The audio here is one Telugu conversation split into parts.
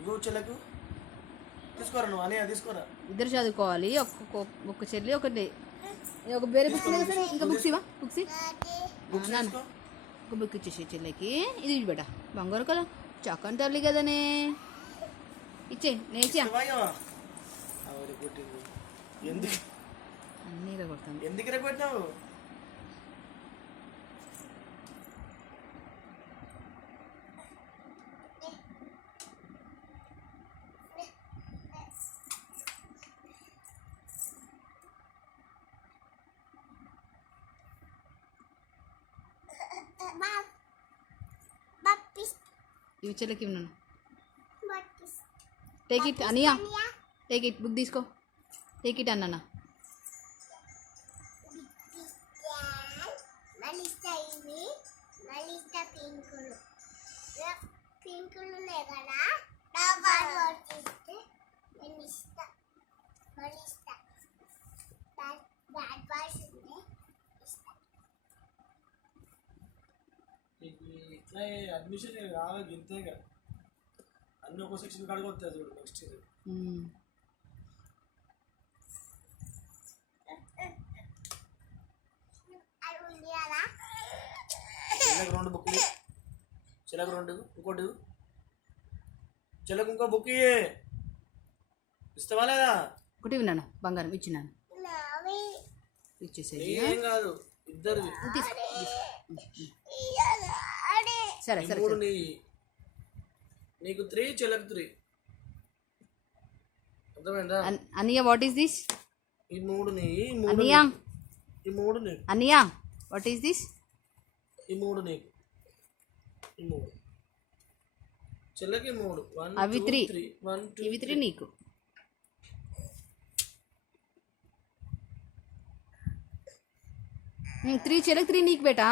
ఇగో చెల్లకు తీసుకోరా, నువ్వు అని తీసుకోరా. ఇద్దరు చదువుకోవాలి. ఒక్క చెల్లి ఒకటి ఒక వేరే బుక్స్ సరే. ఇంకా బుక్స్ ఇవా బుక్స్ నాన్న ఒక బుక్ ఇచ్చేసి చెల్లికి. ఇది బేట బంగారు కదా చక్కని తల్లి కదనే. ఇచ్చే నేర్చా అన్నీ కొడతాను. ఎందుకు కొట్టినావు? ఇవి చెల్లెకి ఉన్నాను. టేక్ ఇట్ అనియా, టేక్ ఇట్ బుక్ తీసుకో. టేక్ ఇట్ అన్న ఇట్లా అడ్మిషన్ రావాలి ఇంతేగా. అన్ని ఒక సెక్షన్ కాడికి వస్తుంది చూడు నెక్స్ట్ ఇయర్. చెల్లెకు 2 బుక్లు, చెల్లెకు 2, ఇంకోటి చెల్లెకు ఇంకో బుక్ ఇస్తావా లేదా? ఒకటి విన్నాను బంగారం ఇచ్చినాను. ఇచ్చేసేది ఏం కాదు, ఇద్దరు సరే సరే. నీకు 3, చెల్లెకు 3. అర్థమైందా? అనియా వాట్ ఈస్ దిస్? ఈ 3 అనియా, ఈ 3 నీకు. అనియా వాట్ ఈస్ దిస్? ఈ 3 నీకు, ఈ 3 చెల్లెకి 3. అవి 3, ఇవి 3 నీకు. త్రీ చెల్లెకి 3 నీకు బేటా.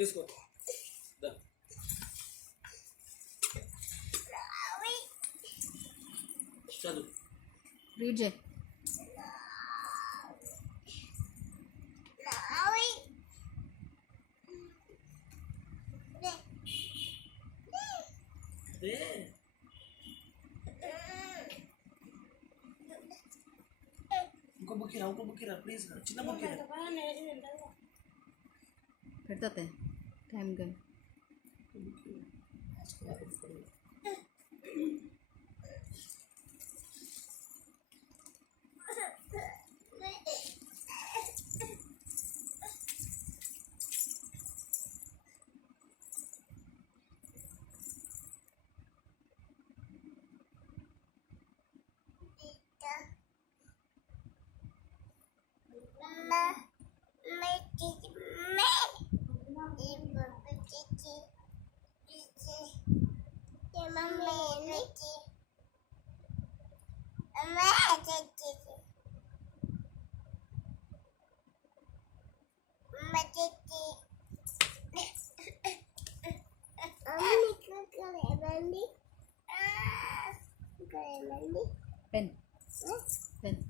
తీసుకో చదువు రీడ్ చేయి. ఇంకో బుక్కిరా ప్లీజ్, చిన్న బుక్కిరా. పెడతా టైం కానీ. పెన్ పెన్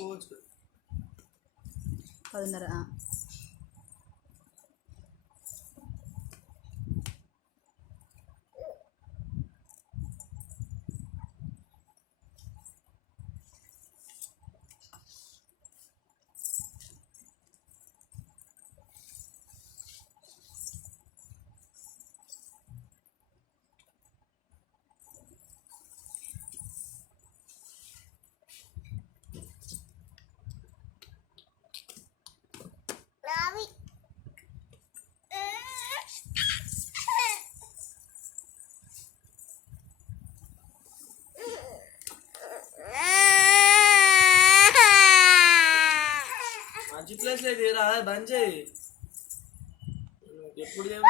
పోవచ్చు 10:30. మంచి ప్లేస్ లేదు బంద్ చేయి ఎప్పుడు